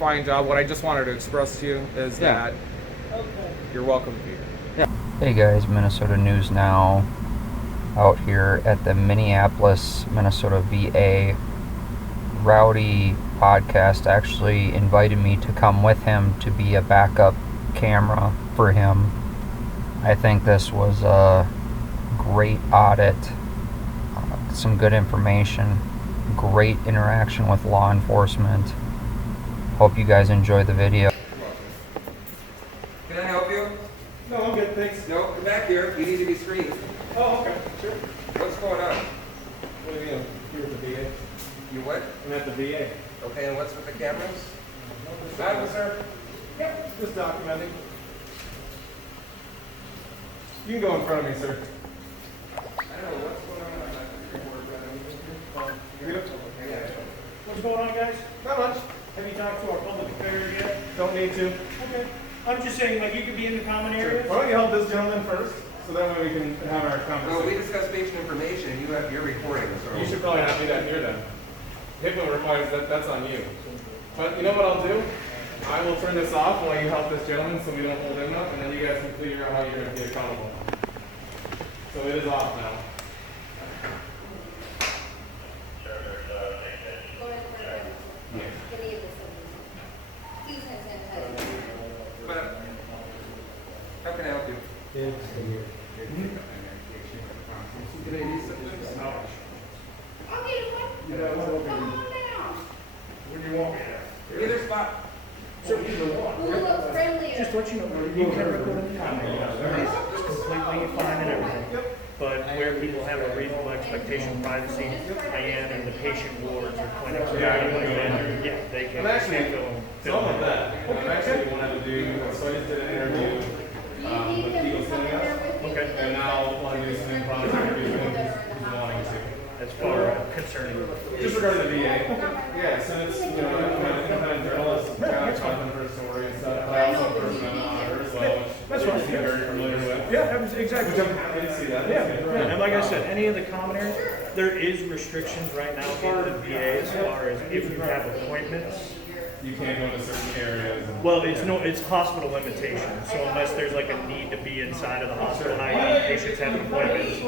Fine job. What I just wanted to express to you is that you're welcome to be here. Yeah. Hey guys, Minnesota News Now out here at the Minneapolis, Minnesota VA. Rowdy podcast actually invited me to come with him to be a backup camera for him. I think this was a great audit, some good information, great interaction with law enforcement. Hope you guys enjoy the video. Can I help you? No, I'm good, thanks. No, come back here. You need to be screened. Oh, okay, sure. What's going on? What do you mean? Here at the VA. You what? I'm at the VA. Okay, and what's with the cameras? Officer? Yep, just documenting. You can go in front of me, sir. I don't know what's going on. I'm not sure. You good? Yeah. What's going on, guys? Not much. Have you talked to our public affairs yet? Don't need to. Okay. I'm just saying, like, you could be in the common Sure. areas. Why don't you help this gentleman first, so that way we can have our Well, conversation. we discuss patient information. You're recording, so. You should probably not do that here then. HIPAA requires that's on you. But you know what I'll do? I will turn this off while you help this gentleman so we don't hold him up, and then you guys can figure out how you're going to be accountable. So it is off now. But, how can I help you? Can I use symptoms? No. Where do you want me at? Either spot. So either one. Who looks friendlier? Just let you know, you can record in the common areas. It's completely fine and everything. But where people have a reasonable expectation of privacy, and the patient wards or clinics, yeah, they can. I'm actually film. some of that. I'm actually wanted to do, so I just did an interview with Eagle Cinema. Okay. And now I want to do some improv interviews with him. He's wanting to. As far as concerning. Just regarding the VA. Yeah, so it's, you know, I'm an independent journalist, kind of content for a story and stuff. I also have a person I'm on honor as well, which That's you're fine. very familiar with. Yeah, exactly. I didn't see that. Yeah, That's good. and like I said, any of the common areas, there is restrictions right now in the VA as far as if you have appointments. You can't go to certain areas. And, Well, it's hospital limitation, so unless there's like a need to be inside of the hospital, i.e. patients have appointments,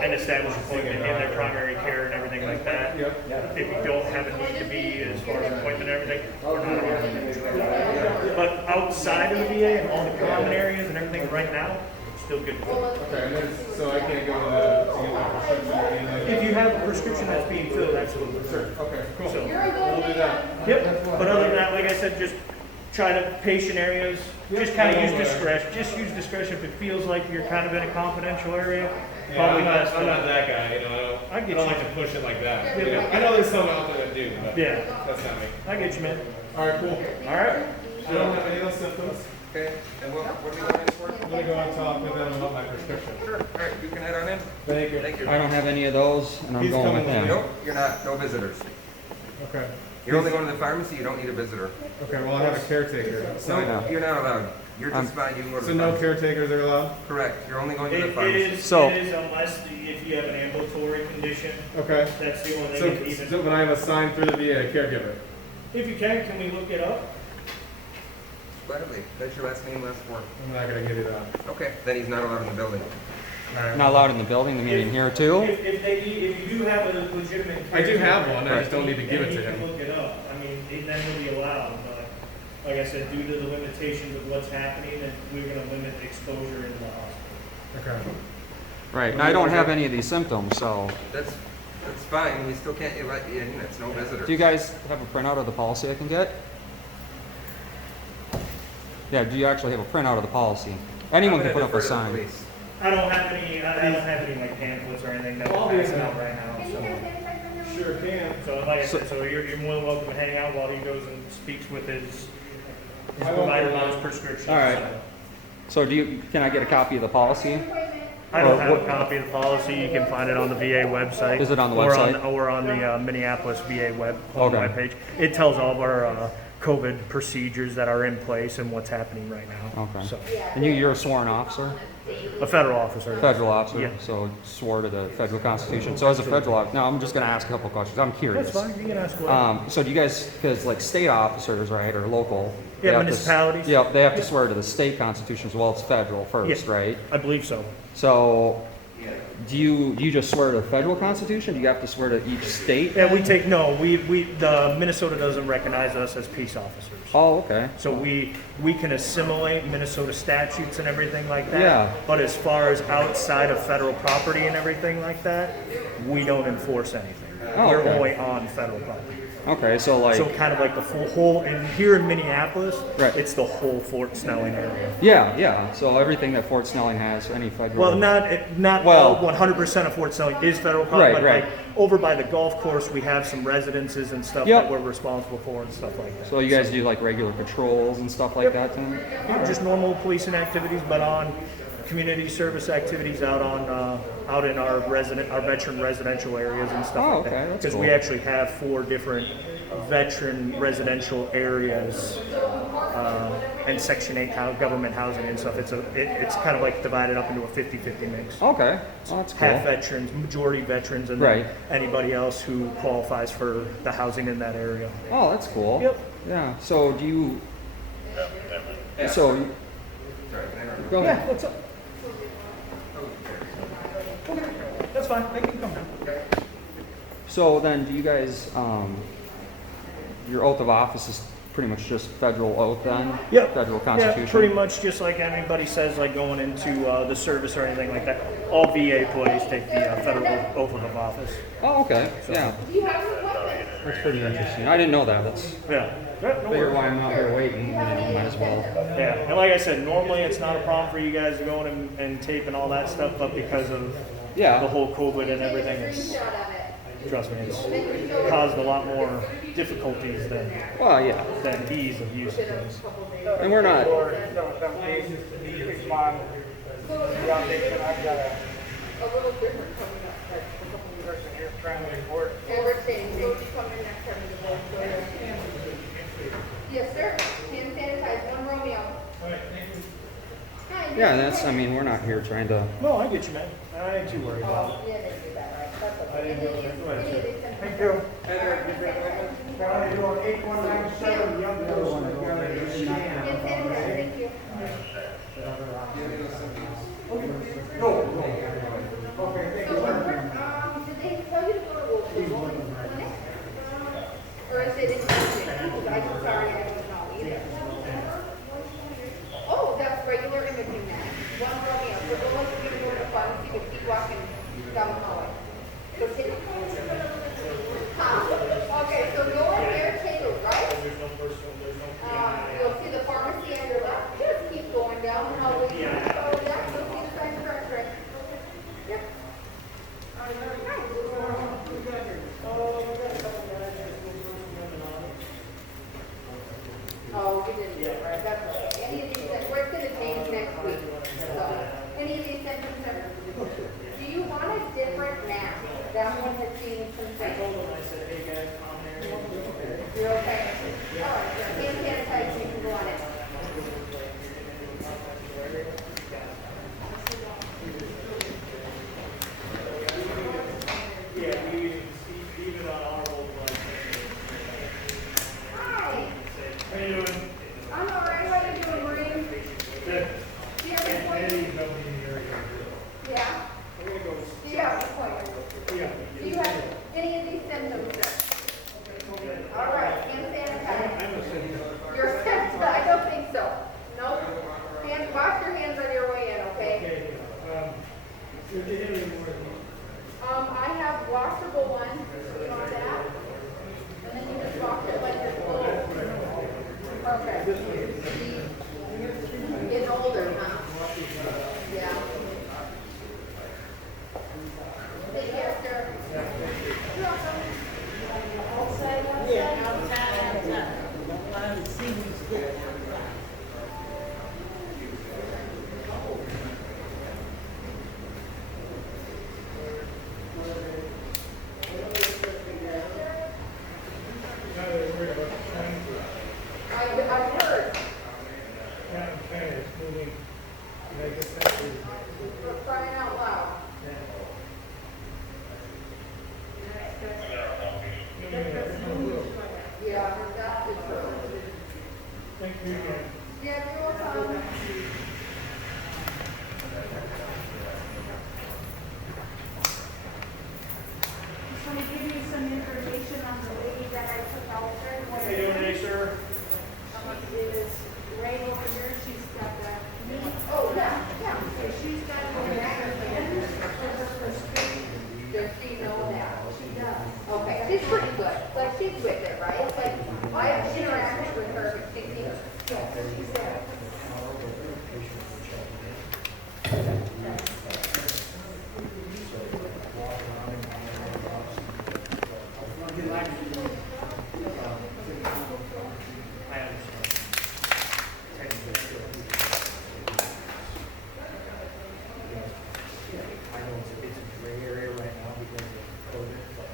an established appointment in their primary care and everything like that. Yep. If you don't have a need to be as far as appointment and everything, we're not allowed to. But outside of the VA and all the common areas and everything right now, still good to go. Okay, and then, so I can't go to get my prescription or anything like that? If you have a prescription that's being filled, absolutely. Sure, okay, cool. So- We'll do that. Yep, but other than that, like I said, just try to patient areas, just kind of use discretion, just use discretion if it feels like you're kind of in a confidential area. Yeah, Probably best. I'm not that guy, you know, I I get don't you. like to push it like that. You know? I know there's some out there that do, but Yeah. that's not me. I get you, man. All right, cool. All right. I don't have any of those symptoms. Okay, and what are we going in for? I'm gonna go and talk with them about my prescription. Sure. All right, you can head on in. Thank you. Thank you. I don't have any of those, and I'm He's going coming with him. Nope, you're not. No visitors. Okay. You're only going to the pharmacy. You don't need a visitor. Okay, well, I have a caretaker. So, No, you're not allowed. You're just fine. You can go to so the no pharmacy. caretakers are allowed? Correct. You're only going to It the pharmacy. is So- unless if you have an ambulatory condition, Okay. that's the only So, thing. Even so when I have assigned through the VA, caregiver. if you can we look it up? Gladly. That's your last name, last word. I'm not gonna give you that. Okay, then he's not allowed in the building. All right. Not allowed in the building, the meeting here too? If you do have a legitimate. I do have caregiver, one, I just don't need to give it to then him. you can look it up. I mean, then it'll be allowed, but like I said, due to the limitations of what's happening, that we're gonna limit exposure in the hospital. Okay. Right, and I don't have any of these symptoms, so. That's fine. We still can't let you in. It's no visitor. Do you guys have a printout of the policy I can get? Yeah, do you actually have a printout of the policy? Anyone can put up a sign. I don't have any like pamphlets or anything that we're passing out right now, so. Sure can. So like I said, so you're more than welcome to hang out while he goes and speaks with his provider on his prescription. All right. So can I get a copy of the policy? I don't have a copy of the policy. You can find it on the VA website. Is it on the or website? Or on the Minneapolis VA Okay. webpage. It tells all of our COVID procedures that are in place and what's happening right now. Okay. So, And you're a sworn officer? A federal officer. Federal officer, Yeah. so swore to the federal constitution. So as a federal officer, now I'm just going to ask a couple questions. I'm curious. That's fine, you can ask what. So do you guys, because like state officers, right, or local? Yeah, they have to municipalities. Yep, they have to swear to the state constitution as well as federal first, Yeah. right? I believe so. So do you just swear to the federal constitution? Do you have to swear to each state? Yeah, the Minnesota doesn't recognize us as peace officers. Oh, okay. So we can assimilate Minnesota statutes and everything like that. Yeah. But as far as outside of federal property and everything like that, we don't enforce anything. Oh, We're okay. only on federal property. Okay, so like, So kind of like the full whole, and here in Minneapolis, Right. it's the whole Fort Snelling area. yeah. So everything that Fort Snelling has, any federal. Well, not Well- 100% of Fort Snelling is federal property, Right, but right. like over by the golf course, we have some residences and stuff Yep. that we're responsible for and stuff like that. So you guys do like regular patrols and stuff like that then? Yeah, just normal policing activities, but on community service activities out in our veteran residential areas and stuff Oh, like okay, that. that's Because we cool. actually have 4 different veteran residential areas and Section 8 government housing and stuff. It's kind of like divided up into a 50-50 mix. Okay, well, that's cool. Half veterans, majority veterans, and then Right. anybody else who qualifies for the housing in that area. Oh, that's cool. Yep. Yeah. So do you? So. Go Yeah, ahead. what's up? Okay, that's fine. They can come down. So then, do you guys? Your oath of office is pretty much just federal oath then? Yep. Federal constitution. Yeah, pretty much just like anybody says, like going into the service or anything like that. All VA employees take the federal oath of office. Oh, okay. So- Yeah. That's pretty interesting. I didn't know that. That's Yeah. Yeah, no figure worries. why I'm out here waiting. You know, might as well. Yeah, and like I said, normally it's not a problem for you guys to go in and tape and all that stuff, but because of Yeah. the whole COVID and everything, trust me, it's caused a lot more difficulties Well, yeah. than ease of use of things. And we're not. A little different coming up, like a couple of years here trying to report. Everything, so you come in next time to the board, so yes, sir, hand sanitize, one Romeo. Hi. Yeah, and that's. I mean, we're not here trying to. No, I get you, man. I ain't too worried about it. Yeah, they do that, right, that's okay. And then you- Thank you. Hand sanitize, thank you. So, did they tell you to go to the clinic? Or is it in Because I'm sorry, I don't know either. Oh, that's regular imaging now. One Romeo, so go like you're gonna go to the pharmacy, but keep walking down the hallway. So take. Okay, so go in there, take a right. You'll see the pharmacy on your left. Just keep going down the hallway. Oh, yeah, you'll see the sign for X-ray. Yep. Oh, we didn't do it, right? That's okay. Any of these, we're gonna change next week. So, any of these symptoms are, do you want a different map? That one has seen some things. You're okay? All right, hand sanitize, you can go on it. Yeah, even on our old Hi, How you doing? I'm all right. How you doing, Maureen? Good. Do you have an appointment? Yeah? Do you have an appointment? Yeah. Do you have any of these symptoms? All right, hand sanitize. You're set, I don't think so. Nope. Wash your hands on your way in, okay? I have washable ones. You want that? And then you just wash it like your clothes. Okay. Getting older, huh? Yeah. Take care, sir. You're welcome. I've heard. For crying out loud. Yeah, that's the truth. Thank you again. Yeah, you're welcome. Just want to give you some information on the lady that I took out there. How you doing today, sir? She is right over here. She's got the knee. Oh, yeah, yeah. So she's got a little extra for her first grade. Does she know that? She does. Okay, she's pretty good. Like, she's with it, right? Like, I have interacted with her, but she seems, Yes, she's there. I understand. I know it's a gray area right now because of COVID, but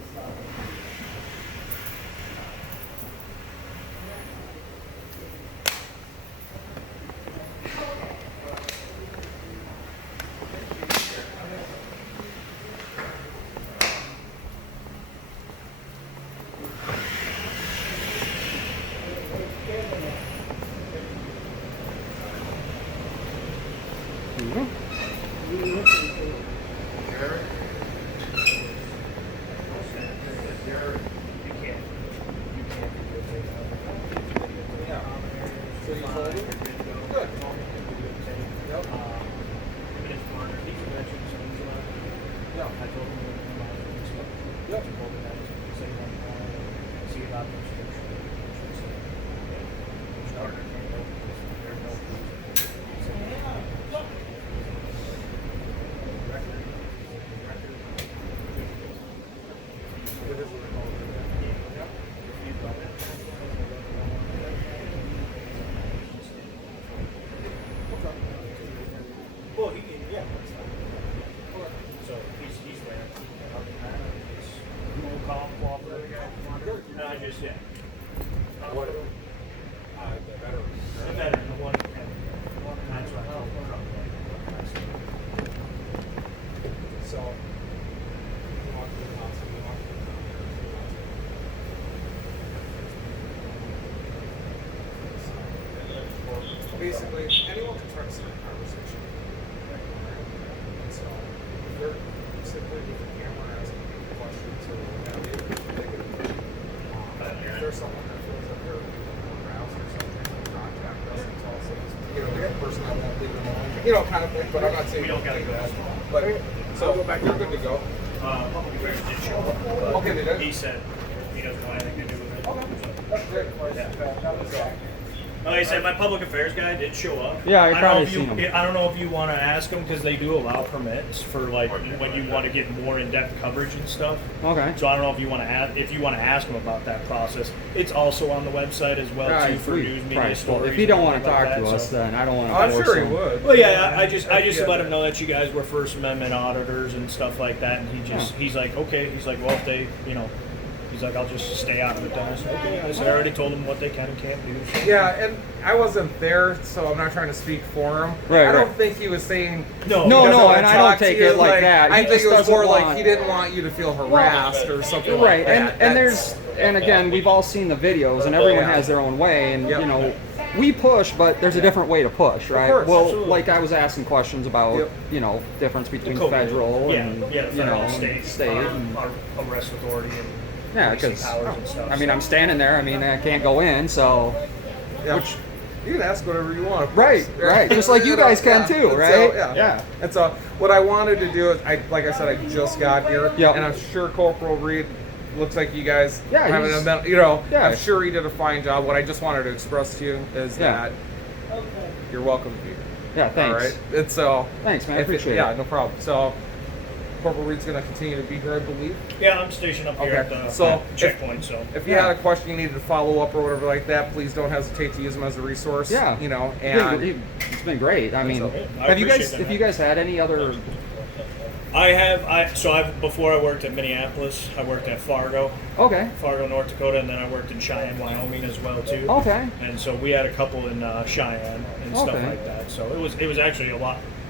it's not. Well, yeah. So he's there. We'll call him, cooperate. No, I just, yeah. What? The veteran. The veteran, the one. That's what I told him. So, you walk to the house, you walk to the basically, anyone can try to start a conversation. And so, if you're simply with the camera asking people questions or what have you, they can, if there's someone that feels like they're aroused or something, contact us and tell us, you know, the person I won't leave them alone, you know, kind of thing, but I'm not saying We don't gotta do go that. as far. But, so, you're good to go. Public affairs did show up. But Okay, they did? He said he doesn't want anything to do with it. That's great. Like I said, my public affairs guy did show up. Yeah, I don't know probably if you- seen him. I don't know if you want to ask him because they do allow permits for like when you want to get more in-depth coverage and stuff. Okay. So I don't know if you want to ask him about that process. It's also on the website as well too for news media stories. If you don't and want to things like talk that, to us, so- then I don't want to I'm force sure he him. would. Well, yeah, I just let him know that you guys were First Amendment auditors and stuff like that, and he's like, okay, he's like, well, if they, he's like, I'll just stay out of it. Then I said, okay. I said, I already told him what they can and can't do. So. Yeah, and I wasn't there, so I'm not trying to speak for him. Right, I don't right. think he was saying No, he doesn't wanna and I talk don't take to you, it like that. I He think just it was more doesn't like want- he didn't want you to feel harassed or something Right, like that. and again, we've all seen the videos, and everyone Yeah. has their own way, and Yep. we push, but there's a different way to push, right? course, well, absolutely. like I was asking questions about, Yep. difference between COVID. federal yeah, and the federal and state, and- our arrest authority and yeah, policing because powers and stuff. I mean, so. I'm standing there. I mean, I can't go in, so Yeah. You can ask whatever you want. of right, course. right, just like you guys can too, And right? So, yeah. And so what I wanted to do is, like I said, I just got here, Yep. and I'm sure Corporal Reed looks like you guys Yeah, have an he's- event. yeah. I'm sure he did a fine job. What I just wanted to express to you is Yeah. that you're welcome to be here. Yeah, thanks. All right. And so Thanks, man. I if appreciate yeah, it. no problem. So Corporal Reed's going to continue to be here, I believe. Yeah, I'm stationed up here Okay, at the so checkpoint. So If you had a question you needed to follow up or whatever like that, please don't hesitate to use him as a resource. Yeah. And It's been great. I mean, So, I have you guys, appreciate that, if man. you guys had any other Before I worked at Minneapolis, I worked at Fargo, Okay. North Dakota, and then I worked in Cheyenne, Wyoming as well too. Okay. And so we had a couple in Cheyenne and stuff Okay. like that. So it was actually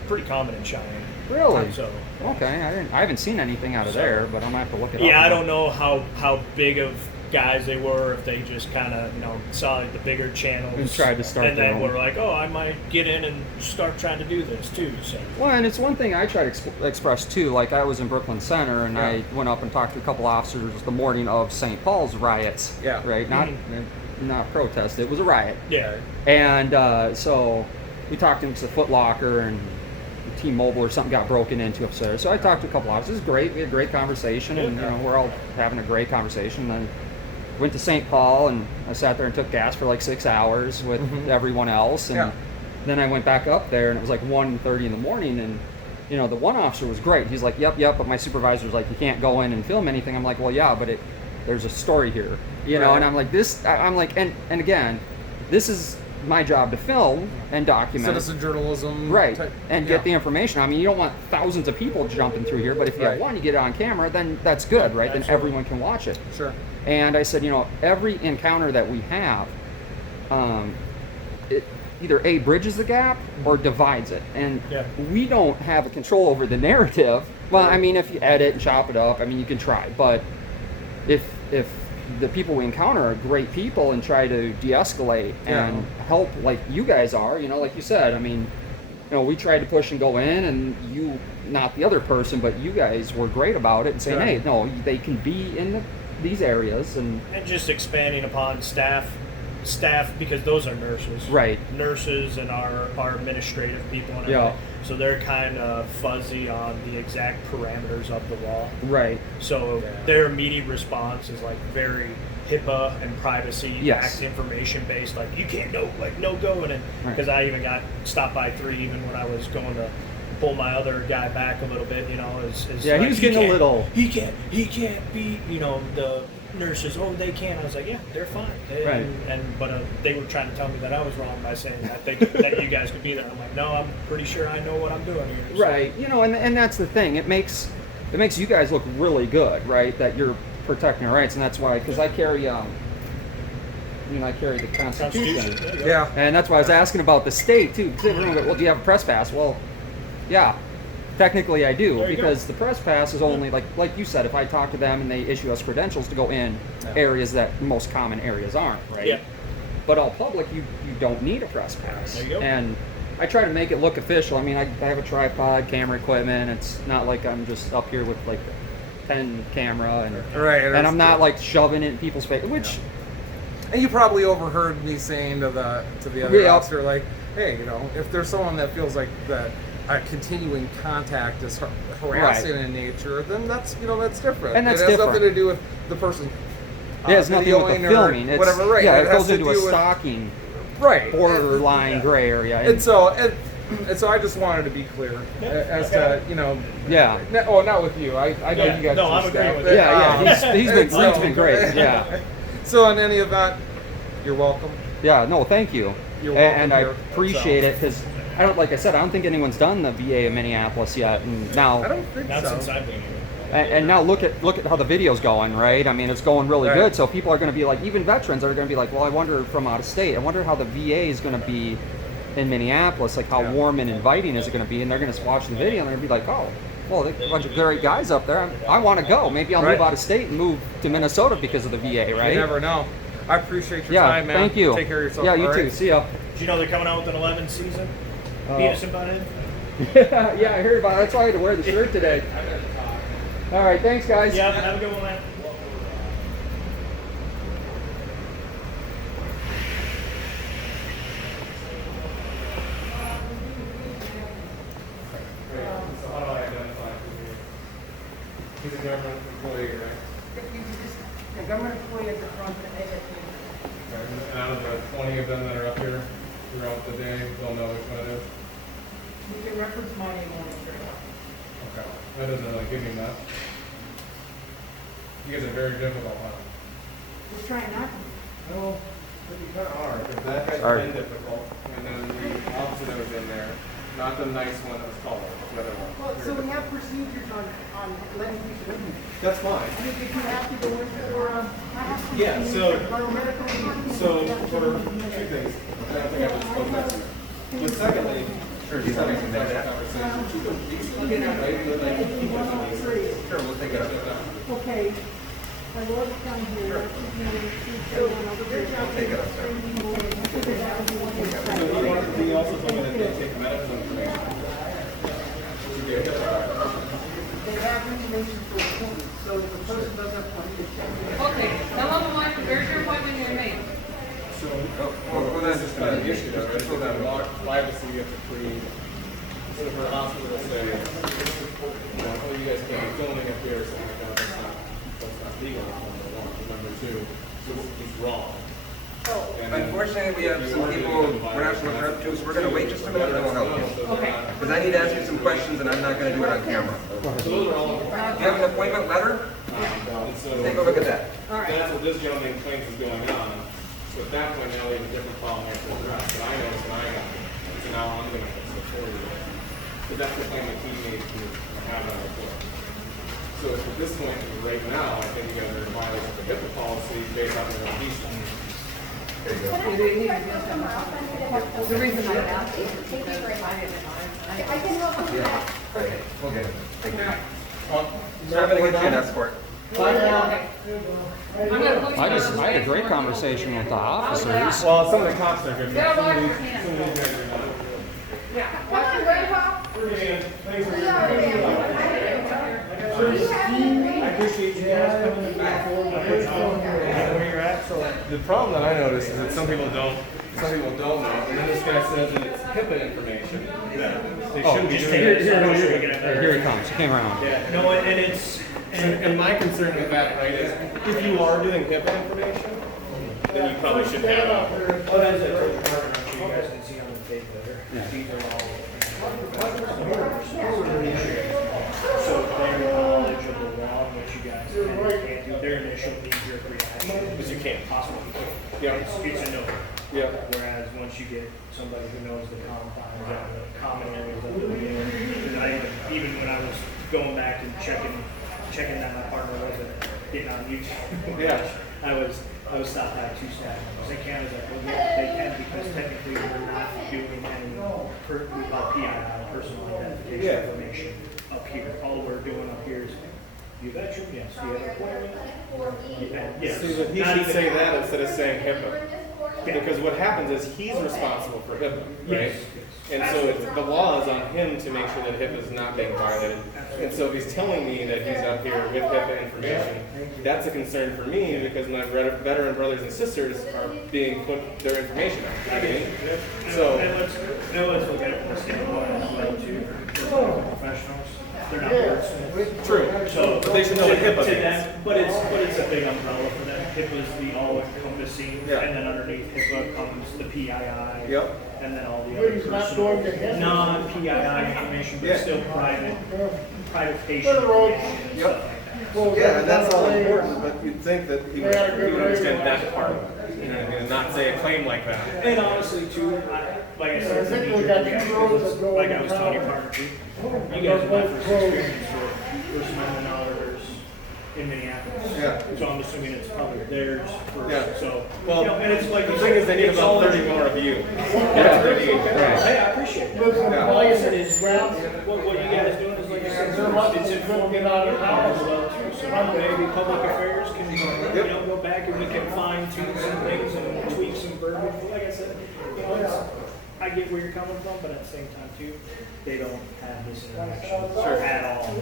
pretty common in Cheyenne. Really? So Okay. I haven't seen anything out of So- there, but I'm gonna have to look it up. yeah, I now. don't know how big of guys they were, if they just kind of saw the bigger channels And tried to start and their then own. were like, oh, I might get in and start trying to do this too. So Well, and it's one thing I try to express too. Like I was in Brooklyn Center, and I went up and talked to a couple officers the morning of St. Paul's riots. Yeah. Right. Not protest. It was a riot. yeah, And so we talked to him because the Foot Locker and T-Mobile or something got broken into upstairs. So I talked to a couple officers. It was great. We had a great conversation, and we're all having a great conversation. And then went to St. Paul, and I sat there and took gas for like 6 hours with everyone else. And then I went back up there, and it was like 1:30 in the morning. And the one officer was great. He's like, yep. But my supervisor's like, you can't go in and film anything. I'm like, well, yeah, but there's a story here, And I'm like, I'm like, and again, this is my job to film and document. Citizen journalism. Right, type- and get the information. I mean, you don't want thousands of people jumping through here, but if you have one, you get it on camera, then that's good, right? Then everyone can watch it. Sure. And I said, every encounter that we have, it either A, bridges the gap or divides it. And we don't have a control over the narrative. Well, I mean, if you edit and chop it up, I mean, you can try. But if the people we encounter are great people and try to de-escalate and help like you guys are, like you said, I mean, we tried to push and go in, and you, not the other person, but you guys were great about it and saying, hey, no, they can be in these areas. And just expanding upon staff because those are nurses, right, nurses and our administrative people and Yeah. everything. So they're kind of fuzzy on the exact parameters of the law. right, So their immediate response is like very HIPAA and privacy Yes. information based. Like you can't no go in it, Right. because I even got stopped by 3 even when I was going to pull my other guy back a little bit. Is Yeah, he like, was getting a can't- little- He can't be. The nurses. Oh, they can. I was like, yeah, they're fine. Right. But they were trying to tell me that I was wrong by saying that you guys could be there. I'm like, no, I'm pretty sure I know what I'm doing here. So- right. And that's the thing. It makes you guys look really good, right? That you're protecting our rights, and that's why, because I carry I carry the Constitution. There you go. Yeah. And that's why I was asking about the state too. Because everyone goes, well, do you have a press pass? Well, yeah, technically I do, There you because the press pass is only like you said, if I talk to them and they issue us credentials to go in areas that most common areas aren't, right? Yeah. But all public, you don't need a press pass. There you go. And I try to make it look official. I mean, I have a tripod, camera equipment. It's not like I'm just up here with like a pen camera and I'm not like shoving it in people's face, which. And you probably overheard me saying to the other officer, like, hey, if there's someone that feels like that continuing contact is harassing in nature, then that's that's different. And that's it has different. nothing to do with the person. It has nothing with the videoing or filming. It's, whatever, right? Yeah, it has goes to into a do with- stalking, right, borderline gray area. And so I just wanted to be clear as to yeah. not with you. I know Yeah, you guys. no, I'm some agreeing stuff, with but, you. Yeah, he's so- been great. Yeah. So in any event, you're welcome. Yeah, no, thank you. You're welcome And I here, appreciate it, because like I said, I don't think anyone's done the VA of Minneapolis yet. And now, I don't think Not so. since I've been here. and now look at how the video's going, right? I mean, it's going really Right. good. So people are going to be like, even veterans are going to be like, well, I wonder from out of state, I wonder how the VA is going to be in Minneapolis, like how warm and inviting is it going to be? And they're going to watch the video and they're going to be like, oh, well, there's a bunch of great guys up there. I want to go. Maybe I'll move out of state and move to Minnesota because of the VA, right? You never know. I appreciate your Yeah, time, man. thank you. Take care of yourself. Yeah, you all too. right? See ya. Do you know they're coming out with an 11 season? Beavis and Butthead? Yeah, I heard about it. That's why I had to wear the shirt today. All right, thanks, guys. Yeah, have a good one, man. So how do I identify who he is? He's a government employee, right? The government employee at the front and at the Okay. And out of the 20 of them that are up here throughout the day, they'll know which one it is? you can reference my name on it straight up. Okay. That doesn't really give me much. You guys are very difficult, huh? Just try not to. Well, it'd be kind of hard, because that guy's Sorry. been difficult, and then the officer that was in there, not the nice one that was called, the other one. Well, so we have procedures on letting people in here. That's fine. I mean, did you have to go in for, Yeah, so biomedical? for two things, I don't think I have to explain that to you. But secondly, sure, he's having some conversation. Sure, we'll take it up. Okay. I wrote it down here. Take it up, sir. So he also told me that they take medical information. They have information for appointments, so if a person doesn't have to check. Okay, tell them why, where's your appointment you're made? So, well, that's just not an issue though, right? So that privacy you have to create. So for a hospital to say, oh, you guys can't be filming up here or something like that, that's not legal, number one. Number two, so he's wrong. Unfortunately, we have some people we're not looking up to, so we're going to wait just a minute and we'll help you. Okay. Because I need to ask you some questions and I'm not going to do it on camera. So those are all. Do you have an appointment letter? And so Take a look at that. that's what this gentleman claims is going on. So at that point, now we have a different problem we have to address. But I know it's not got. So now I'm going to fix it for you. But that's the claim that he made to have on the report. So at this point, right now, I think you guys are in violation of the HIPAA policy based on the piece. Can I just correct you somewhere else? I need to have The reason I asked Thank is you because very I much. didn't. I can help with that. Okay, we'll get it. Thank you. Well, So I'm going to get you an escort. Okay. I'm gonna put you I had a great conversation with the officers. well, some of the cops are good. Get Some over of your these hand. guys are not. Yeah. Come on, Grandpa. Thanks for We are family. We have I appreciate you guys coming to back forward. Where you're at. So the problem that I notice is that some people don't know, and then this guy says that it's HIPAA information. That they shouldn't be doing it. Here he comes. He came around. Yeah. No, and it's, And my concern with that, right, is if you are doing HIPAA information, then you probably should have. oh, that's a total partner, I'm sure you guys can see on the tape there. These are all. So their knowledge of the law, which you guys can and can't do, their initial knee-jerk reaction. But you can't. Possible. Yeah. It's a no. Yeah. Whereas once you get somebody who knows the confines and the common areas of the video, because even when I was going back and checking that my partner wasn't getting on YouTube. Yeah. I was stopped by 2 staff members. They can, well, yeah, they can because technically we're not doing any we call PII, personal identification information up here. All we're doing up here is you veteran, yes, you have an appointment. Yes. See, but he Not should even- say that instead of saying HIPAA. Because what happens is he's responsible for HIPAA, right? Yes. And so the law is on him to make sure that HIPAA is not being violated. And so if he's telling me that he's up here with HIPAA information, that's a concern for me because my veteran brothers and sisters are being put their information out. You know what I mean? So, And let's look at it from the standpoint as well too. Professionals, they're not wordsmiths. true. So But they should know what HIPAA to means. them, but it's a big umbrella for them. HIPAA is the all-encompassing, Yeah. and then underneath HIPAA comes the PII. Yep. And then all the other personal, non-PII information, but Yeah. still private patient information and Yep. stuff like that. Yeah, and that's all important, but you'd think that he would understand that part of it, you know, and not say a claim like that. And honestly, too, like I said, the knee-jerk reaction is, like I was telling your partner, too, you guys are my first experience with personal auditors in Minneapolis. Yeah. So I'm assuming it's probably theirs first. Yeah. So, Well, you know, and it's like The you thing said, is, they need it's about all 30 more of you. That's what they need. Hey, I appreciate that. Yeah. Like I said, is what you guys doing is like I said, it's informative as well too. So maybe public affairs can, you know, go back and we can fine tune some things and tweak some verbiage. Like I said, you know, I get where you're coming from, but at the same time too, they don't have this interaction at all.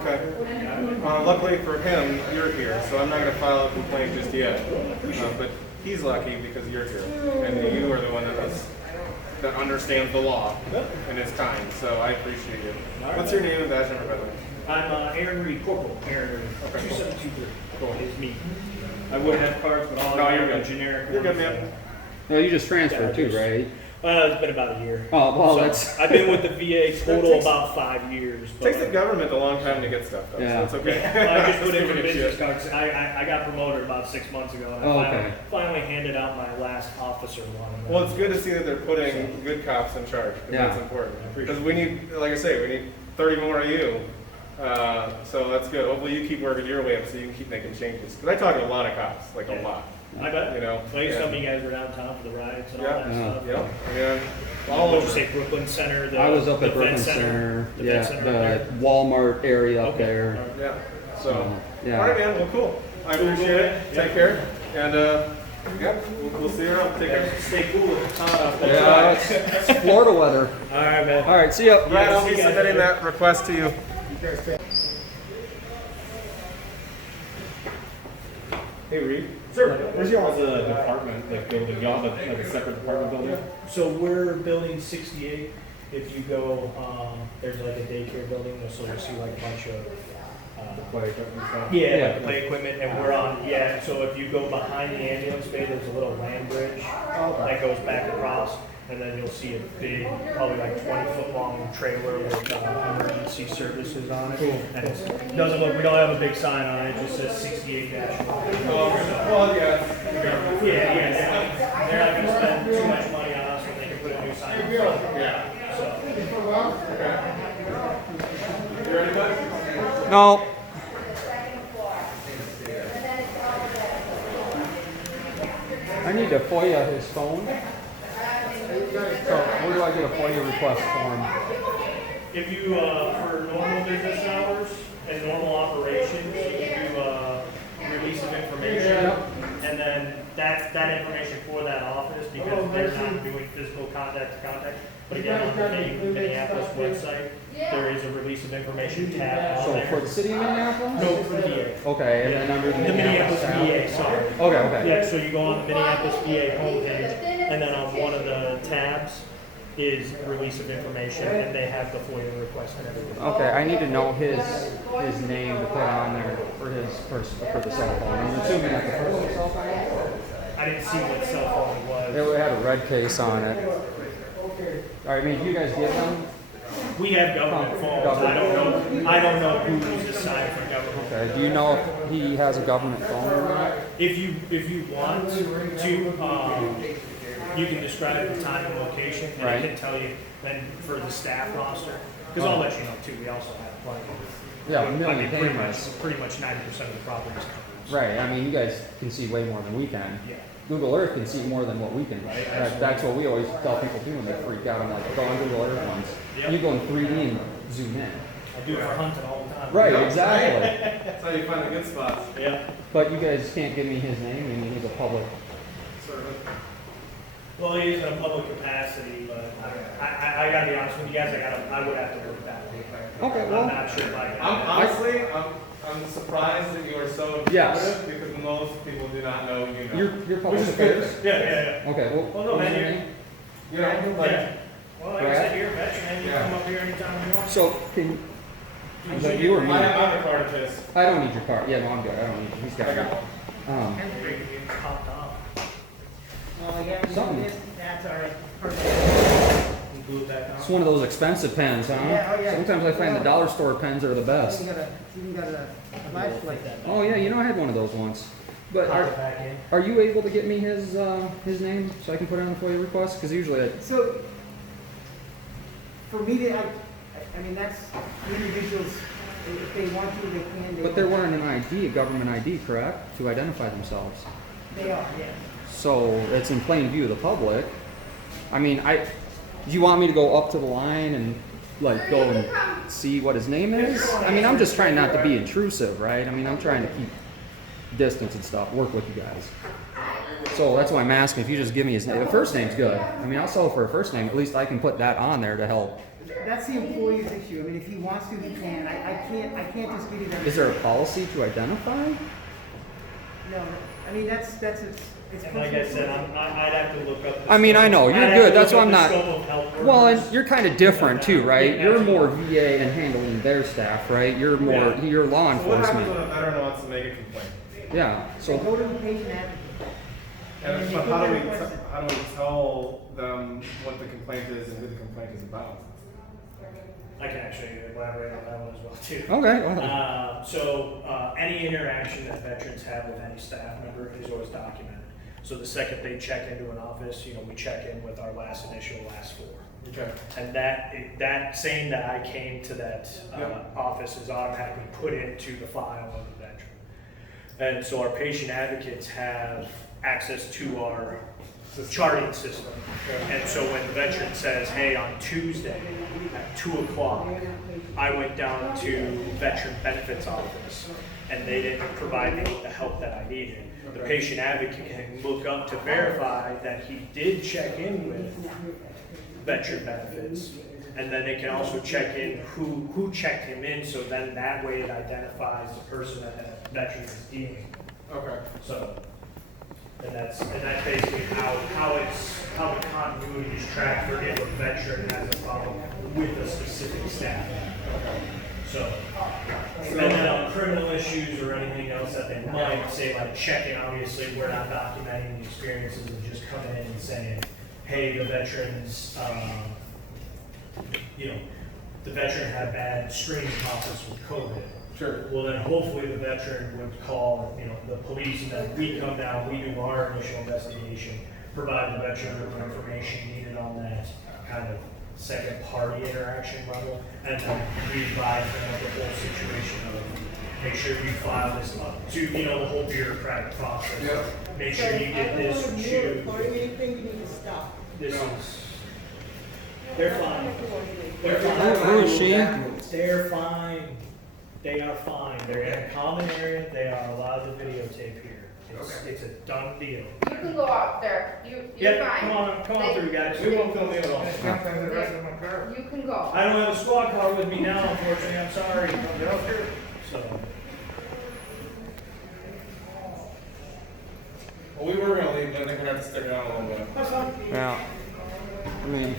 Okay. Luckily for him, you're here, so I'm not going to file a complaint just yet. But he's lucky because you're here, and you are the one that understands the law and is kind. So I appreciate you. What's your name and badge number, by the way? I'm Aaron Reed, Corporal Aaron Reed, Okay. 2723. Cool. Is me. I would have cards, but all No, I you're have are good. generic. You're good, ones. man. Well, you just transferred too, right? Well, it's been about a year. Oh, well, So, that's. I've been with the VA total about 5 years. It takes the government a long time to get stuff done, Yeah. so it's okay. Well, I just put in for the Stupid business shit. cards. I got promoted about 6 months ago, and Oh, I okay. finally handed handed out my last officer one. Well, it's good to see that they're putting good cops in charge, because Yeah. that's important. Because we need, like I say, we need 30 more of you. So that's good. Hopefully you keep working your way up so you can keep making changes. Because I talk to a lot of cops, like a lot. I bet. You know, Well, you yeah. told me you guys were downtown for the riots and all Yeah, that stuff. yeah. I mean, all What did over. you say, Brooklyn Center? I was up the at Brooklyn vet Center, The yeah, vet center up there? the Walmart area up Okay. there. Yeah. So, Yeah. all right, man. Well, cool. I appreciate it. Take care. And, yeah, we'll see you around. Take care. Stay cool. Yeah, it's Florida weather. All right, man. All right, see ya. Brad, I'll be submitting that request to you. Hey, Reed. Sir. Where's y'all's department, like building? Y'all have like a separate department building? So we're building 68. If you go, there's like a daycare building, so you'll see like a bunch of Play equipment and stuff? yeah, Yeah. like play equipment, and we're on, yeah, so if you go behind the ambulance bay, there's a little land bridge that goes back across, and then you'll see a big, probably like 20-foot long trailer with emergency services on it. And it doesn't look, we don't have a big sign on it, it just says 68 dash. Well, yeah. Yeah, they're not gonna spend too much money on us when they can put a new sign in front. Yeah. So, You ready, bud? No. I need to FOIA his phone. So where do I get a FOIA request form? if you, for normal business hours and normal operations, you can do, release of information. And then that information for that office, because they're not doing physical contact to contact. But again, on the Minneapolis website, there is a release of information tab on So there. for the city of Minneapolis? No, for the VA. Okay, and then under the The Minneapolis tab? VA, sorry. Okay, okay. Yeah, so you go on the Minneapolis VA homepage, and then on one of the tabs is release of information, and they have the FOIA request and everything. Okay, I need to know his name to put on there for the cell phone. I'm assuming that's a personal cell phone? I didn't see what cell phone it was. It had a red case on it. All right, I mean, do you guys give them? We have government phones. I don't know who's assigned for government. Okay, do you know if he has a government phone or not? If you want to, you can describe the time and location, and I Right. can tell you then for the staff roster, because I'll let you know too, we also have plenty. Yeah, a I million mean, cameras. pretty much 90% of the properties covered. Right, I mean, you guys can see way more than we can. Yeah. Google Earth can see more than what we can. That's what we always tell people to do when they freak out. I'm like, go on Google Earth once. Yep. You go in 3D and zoom in. I do it for hunting all the time. Right, exactly. That's how you find the good spots. Yeah. But you guys can't give me his name, and he's a public. Service. Well, he is in a public capacity, but I gotta be honest with you guys, I would have to look that up. Okay, well. I'm not sure if I can. Honestly, I'm surprised that you are so Yes. intuitive, because most people do not know you know. You're public Which is good. affairs? Yeah. Okay, well, Well, no, what's man, your you're- name? You know, like, Yeah. Well, like I said, you're a veteran, you Yeah. come up here anytime you want. So, is that you or me? I'm a card artist. I don't need your card. Yeah, no, I'm good. I don't need. He's got I it. got You popped off. Oh, yeah, Something. that's all right. Perfect. You blew it back on. It's one of those expensive pens, huh? Yeah, oh, yeah. Sometimes I find the dollar store pens are the best. Even got a flashlight. Oh yeah, you know I had one of those once. But Pop it back in. are you able to get me his name so I can put it on the FOIA request? Because usually So, for me to, I mean, that's, the individuals, if they want to, they can. but they're wearing an ID, a government ID, correct, to identify themselves. They are, yes. So it's in plain view of the public. I mean, do you want me to go up to the line and like go and see what his name is? I mean, I'm just trying not to be intrusive, right? I mean, I'm trying to keep distance and stuff, work with you guys. So that's why I'm asking if you just give me his name. The first name's good. I mean, I'll settle for a first name. At least I can put that on there to help. That's the employee's issue. I mean, if he wants to, he can. I can't just give you that. Is there a policy to identify? No, I mean, it's And like I said, I'd have to look up. I mean, I know, you're good, that's why I'm not. Well, Well, and you're kind of different too, right? You're more VA and handling their staff, right? You're more, you're law So what happens when enforcement. a veteran wants to make a complaint? Yeah, So so, go to the patient advocate. And then you But put how do their we, request in. how do we tell them what the complaint is and who the complaint is about? I can actually elaborate on that one as well too. okay, well, So any interaction that veterans have with any staff member is always documented. So the second they check into an office, you know, we check in with our last initial, last four. Okay. And that saying that I came to that office is automatically put into the file of the veteran. And so our patient advocates have access to our charting system. And so when the veteran says, hey, on Tuesday at 2 o'clock, I went down to Veteran Benefits Office and they didn't provide me with the help that I needed. The patient advocate can look up to verify that he did check in with Veteran Benefits, and then they can also check in who checked him in, so then that way it identifies the person that the veteran is dealing with. Okay. So, and that's basically how the continuity is tracked for if a veteran has a problem with a specific staff. So, and then on criminal issues or anything else that they might say, like checking, obviously we're not documenting the experiences and just coming in and saying, hey, the veterans, you know, the veteran had a bad screening process with COVID. Sure. Well, then hopefully the veteran would call, you know, the police, and then we come down, we do our initial investigation, provide the veteran with the information needed on that kind of second party interaction level, and then we advise them of the whole situation of make sure you file this up to, you know, the whole bureaucratic process. Yep. Make sure you get this to. Anything you need to stop. This is. They're fine. They're Who fine. is she? They're fine. They are fine. They're in a common area. They are allowed to videotape here. It's a done deal. You can go out there. You're Yeah, fine. come on through, guys. We won't film you at all. You can go. I don't have a squad car with me now, unfortunately. I'm sorry. So. Well, we were gonna leave, but I think we're gonna have to stick it out a little bit. That's fine. Yeah. I mean,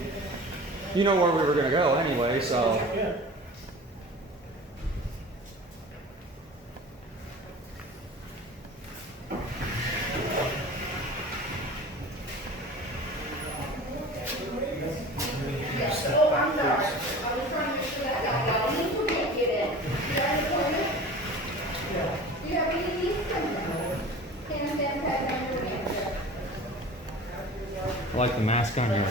you know where we were gonna go anyway, so. Yeah. Oh, I'm sorry. I was trying to make sure that got well. You can't get in. You got an appointment? Do you have any needs? Can sanitize on your hands? I like the mask on you. Are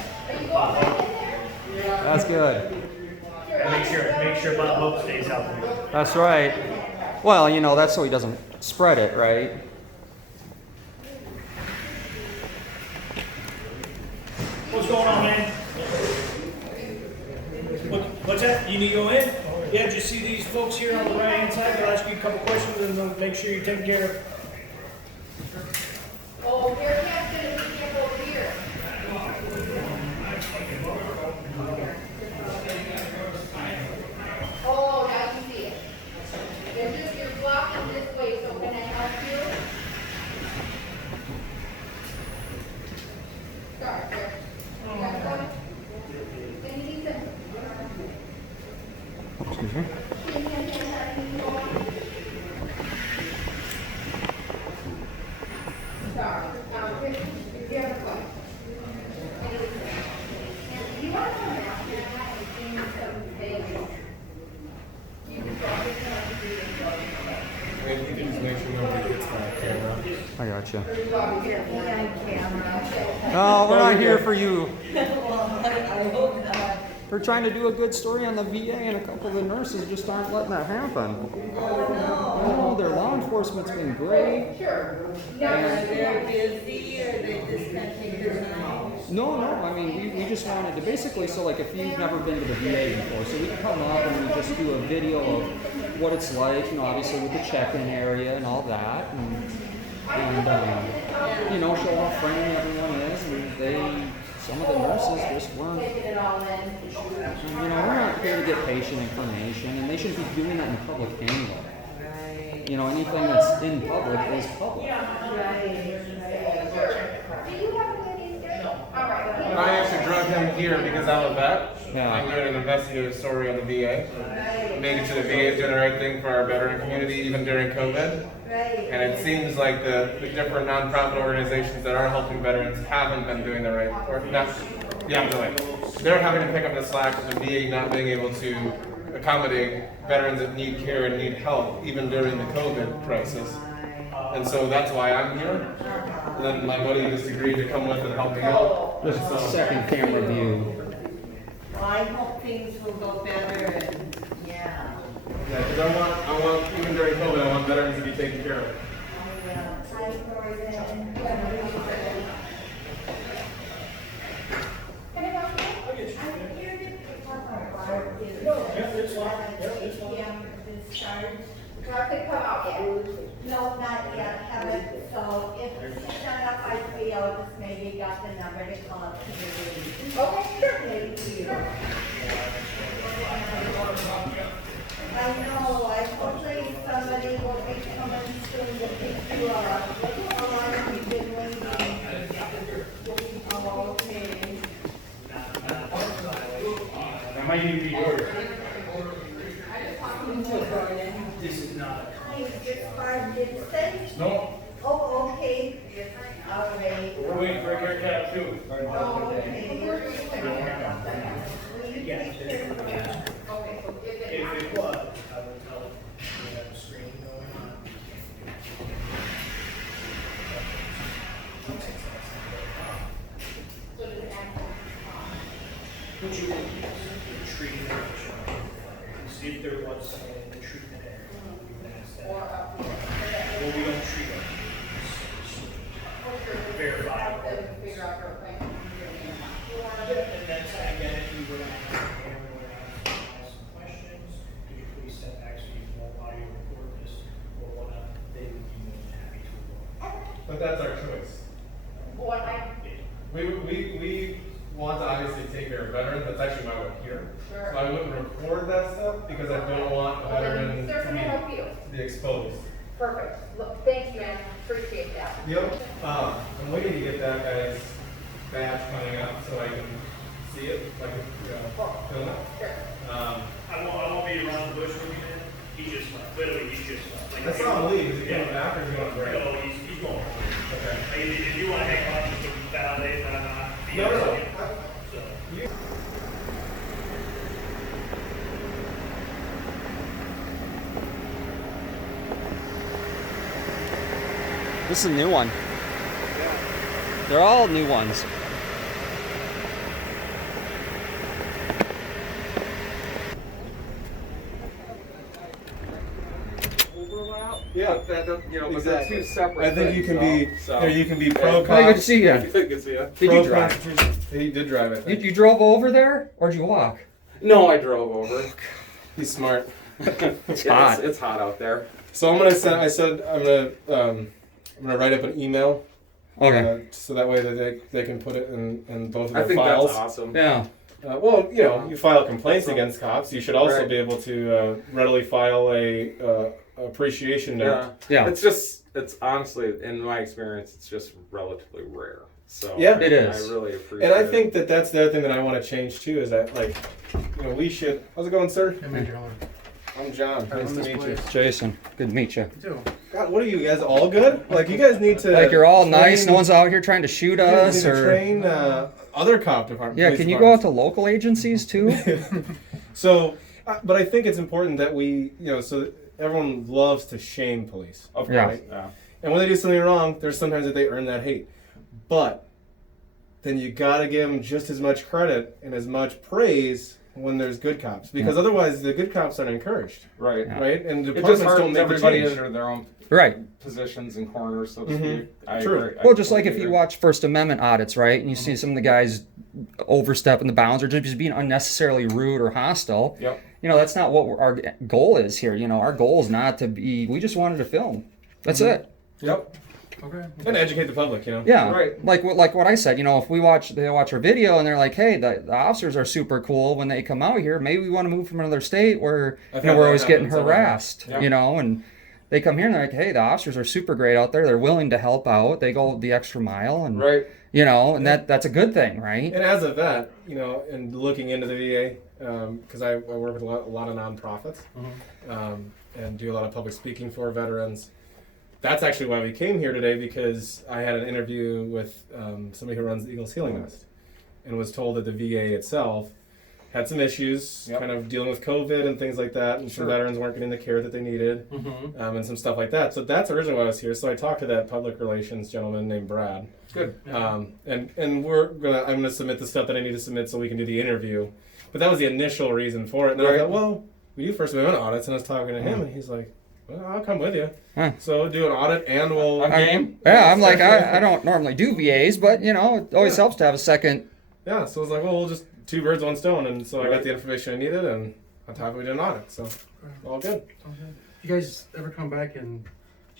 you going back in there? That's good. Make sure Bob Hope stays healthy. That's right. Well, you know, that's so he doesn't spread it, right? What's going on, man? What's that? You need to go in? Yeah, just see these folks here on the right-hand side. They'll ask you a couple questions and they'll make sure you're taken care of. Oh, here, Captain, if you can't go over here. Oh, now you see it. You're blocking this way, so can I help you? Sorry, sir. You got one? Any needs? Excuse me. Sorry. If you have a question. And you want to come back here and see some things? You can drop it down to do I mean, you can just make sure nobody gets my camera. I got you. camera. No, we're not here for you. We're trying to do a good story on the VA, and a couple of the nurses just aren't letting that happen. Oh, their law enforcement's been great. Sure. They're busy or they just can't take their time? No, I mean, we just wanted to basically, so like if you've never been to the VA before, so we can come up and we just do a video of what it's like, you know, obviously with the check-in area and all that, and you know, show how friendly everyone is, and some of the nurses just weren't, Taking it all in. you know, we're not here to get patient information, and they shouldn't be doing that in public anyway. You know, anything that's in public is public. Sure. Do you have a good Easter? All right. I actually drove him here because I'm a vet. Yeah. I'm doing an investigative story on the VA. Making sure the VA is doing the right thing for our veteran community, even during COVID. And it seems like the different nonprofit organizations that are helping veterans haven't been doing the right, or not, really. They're having to pick up the slack of the VA not being able to accommodate veterans that need care and need help, even during the COVID crisis. And so that's why I'm here. And then my buddy just agreed to come with and help me out. Just So, second camera view. Well, I hope things will go better and, yeah. yeah, because I want, even during COVID, I want veterans to be taken care of. Nothing come out yet. No, not yet, haven't, so if she's not up by 3, I'll just maybe got the number to call up to the meeting. Okay, sure. I know, I hopefully somebody will be coming soon to pick you up. How long have you been waiting? Oh, okay. That might even be yours. Hi, is this Barb Gibson? No. Oh, okay. All right. We're waiting for a haircut too. Oh, okay. Will you take care of that? If it was, I would tell them we have a screening going on. What you would use, the treatment area. See if there was something in the treatment area. Well, we don't treat it. Verify. Figure out your thing. And that's, again, if you were on camera, we're ask some questions, could you please send actually more audio record this or whatnot, they would be more than happy to. But that's our choice. What I, We want to obviously take care of veterans. That's actually why we're here. Sure. So I wouldn't record that stuff because I don't want a well, veteran then certainly help you. to be exposed. Perfect. Look, thanks, man. Appreciate that. Yep. I'm waiting to get that guy's badge coming up so I can see it, like, film it. Sure. I won't be around the bush with you then, he just left, literally, he's just left. Like, I saw him leave. Is he coming back or is he going to break? No, he's going home. Okay. Like, if you wanna hang on, just to validate that I'm not. No. So. This is a new one. They're all new ones. Yeah. But they're Exactly. two separate I think you can be, things, so- there you can be pro Hey, good to see you. Good to see you. Did you drive? He did drive, I You, think. you drove over there, or did you walk? No, I drove over. He's smart. It's Yeah, hot. It's hot out there. So I'm gonna send. I said I'm gonna write up an email. Okay. So that way that they can put it in both of I their think files. that's awesome. Yeah. Well, you file complaints against cops. You should also Right. be able to readily file a appreciation note. Yeah. Yeah. It's honestly, in my experience, it's just relatively rare. So Yeah. It is. I really appreciate And I it. think that's the other thing that I want to change too. Is that we should. How's it going, sir? I'm John. Nice to meet you. Jason, good to meet you. God, what are you guys all good? Like you guys need to. Like you're all nice. train- No one's out here trying to shoot you guys us need to or. train other cop departments. Yeah. police Can you go out departments. to local agencies too? So, but I think it's important that we, so that everyone loves to shame police. Of Yeah. course. Yeah. And when they do something wrong, there's sometimes that they earn that hate. But then you gotta give them just as much credit and as much praise when there's good cops, because otherwise the good cops aren't encouraged, Right. right? And It just departments don't hardens make the everybody change. under their own Right. positions and corners, so to Mhm. speak. I True. agree. I Well, just like if completely you agree. watch First Amendment audits, right, and you see some of the guys overstepping the bounds or just being unnecessarily rude or hostile. Yep. That's not what our goal is here. Our goal is not to be. We just wanted to film. That's it. Yep. Okay. And educate the public, Yeah. Right. Like what I said. If they watch our video and they're like, hey, the officers are super cool when they come out here. Maybe we want to move from another state where I've we're had that always getting happen several harassed. times. Yeah. And they come here and they're like, hey, the officers are super great out there. They're willing to help out. They go the extra mile and Right. and that's a good thing, right? And as a vet, and looking into the VA, because I work with a lot of nonprofits, and do a lot of public speaking for veterans. That's actually why we came here today, because I had an interview with somebody who runs the Eagles Healing Nest, and was told that the VA itself had some issues, kind of dealing with COVID and things like that, and some veterans weren't getting the care that they needed, and some stuff like that. So that's originally why I was here. So I talked to that public relations gentleman named Brad. Good. And I'm gonna submit the stuff that I need to submit so we can do the interview. But that was the initial reason for it. And I thought, well, you first been on audits, and I was talking to him, and he's like, well, I'll come with you. So do an audit, and we'll. Yeah, I'm like, I don't normally do VAs, but you know, it always helps to have a second. Yeah, so I was like, well, we'll just 2 birds, 1 stone, and so I got the information I needed, and on top of it, we did an audit, so all good. You guys ever come back and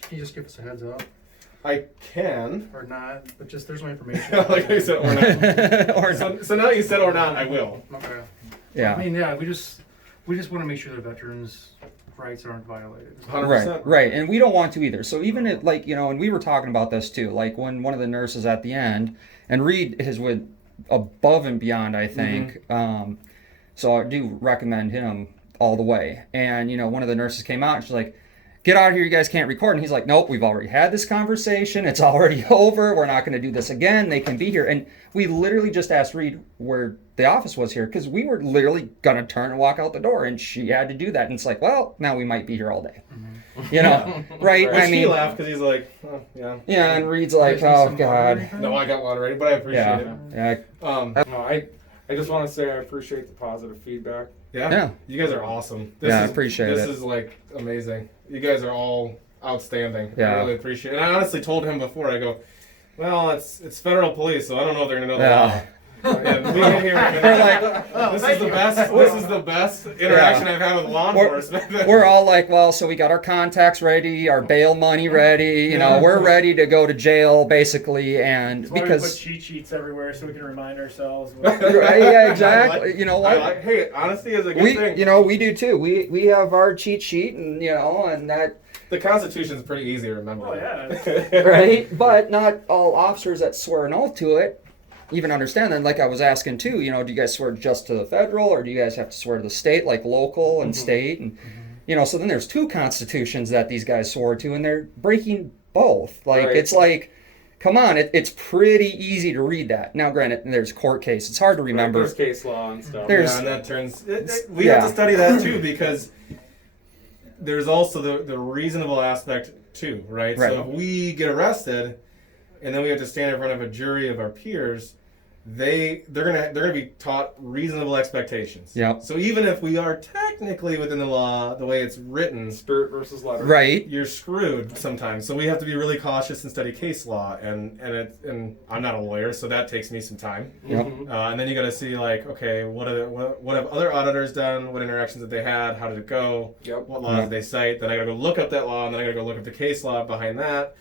can you just give us a heads up? I can. Or not, but just there's my information. Like I said, or not. Or not. So now that you said or not, I will. Okay. Yeah. I mean, yeah, we just want to make sure the veterans' rights aren't violated. 100%. Right, and we don't want to either. So even if, like, you know, and we were talking about this too, like when one of the nurses at the end, and Reed is with above and beyond, I think. So I do recommend him all the way. And you know, one of the nurses came out and she's like, get out of here, you guys can't record. And he's like, nope, we've already had this conversation, it's already over, we're not going to do this again, they can be here. And we literally just asked Reed where the office was here, because we were literally going to turn and walk out the door, and she had to do that. And it's like, well, now we might be here all day. You know, right? Which he laughed because he's like, oh, yeah. Yeah, and Reed's like, oh God. No, I got one already, but I appreciate it. Yeah. No, I just want to say I appreciate the positive feedback. Yeah. You guys are awesome. I appreciate it. This is like amazing. You guys are all outstanding. Yeah. I really appreciate it. And I honestly told him before, I go, well, it's federal police, so I don't know if they're going to know the law. And we get here and We're like, this is the best interaction I've had with law enforcement. We're all like, well, so we got our contacts ready, our bail money ready, you know, we're ready to go to jail basically, and That's why because we put cheat sheets everywhere so we can remind ourselves. yeah, exactly. You know what? Hey, honesty is a good thing. You know, we do too. We have our cheat sheet, and you know, and that. The Constitution's pretty easy to remember. Oh yeah. Right, but not all officers that swear an oath to it even understand that. Like I was asking too, you know, do you guys swear just to the federal, or do you guys have to swear to the state, like local and state? And you know, so then there's 2 constitutions that these guys swore to, and they're breaking both. Like it's like, come on, it's pretty easy to read that. Now, granted, there's court case; it's hard to remember. There's case law and stuff. And that turns. We have to study that too, because there's also the reasonable aspect too, right? So if we get arrested, and then we have to stand in front of a jury of our peers, they're gonna be taught reasonable expectations. Yep. So even if we are technically within the law, the way it's written, Spirit versus letter. Right. you're screwed sometimes. So we have to be really cautious and study case law, and I'm not a lawyer, so that takes me some time. Yep. And then you got to see like, okay, what have other auditors done? What interactions have they had? How did it go? Yep. What laws did they cite? Then I got to go look up that law, and then I got to go look up the case law behind that.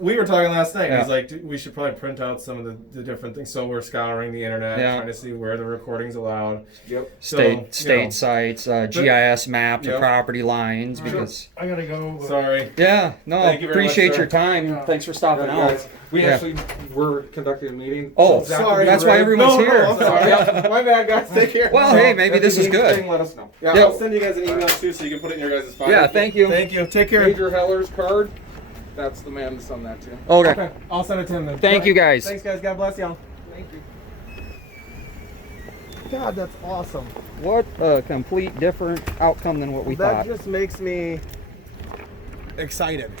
We were talking last night. He's like, we should probably print out some of the different things. So we're scouring the internet, trying to see where the recording's allowed. Yep. State sites, GIS map to property lines, because I gotta go. Sorry. yeah, no, Thank you very appreciate much, your sir. time. Yeah. Thanks for stopping out. Guys, we actually were conducting a meeting. Oh, Zach, sorry. are That's you why ready? everyone's here. I'm sorry. My bad, guys. Take care. Well, hey, maybe That's this a is neat good. thing, let us know. Yeah, Yep. I'll send you guys an email too, so you can put it in your guys' file. Yeah, thank you. Thank you. Take care. Major Heller's card. That's the man to send that to. Okay. I'll send it to him then. Thank you, guys. Thanks, guys. God bless y'all. Thank you. God, that's awesome. What a complete different outcome than what we That thought. just makes me excited.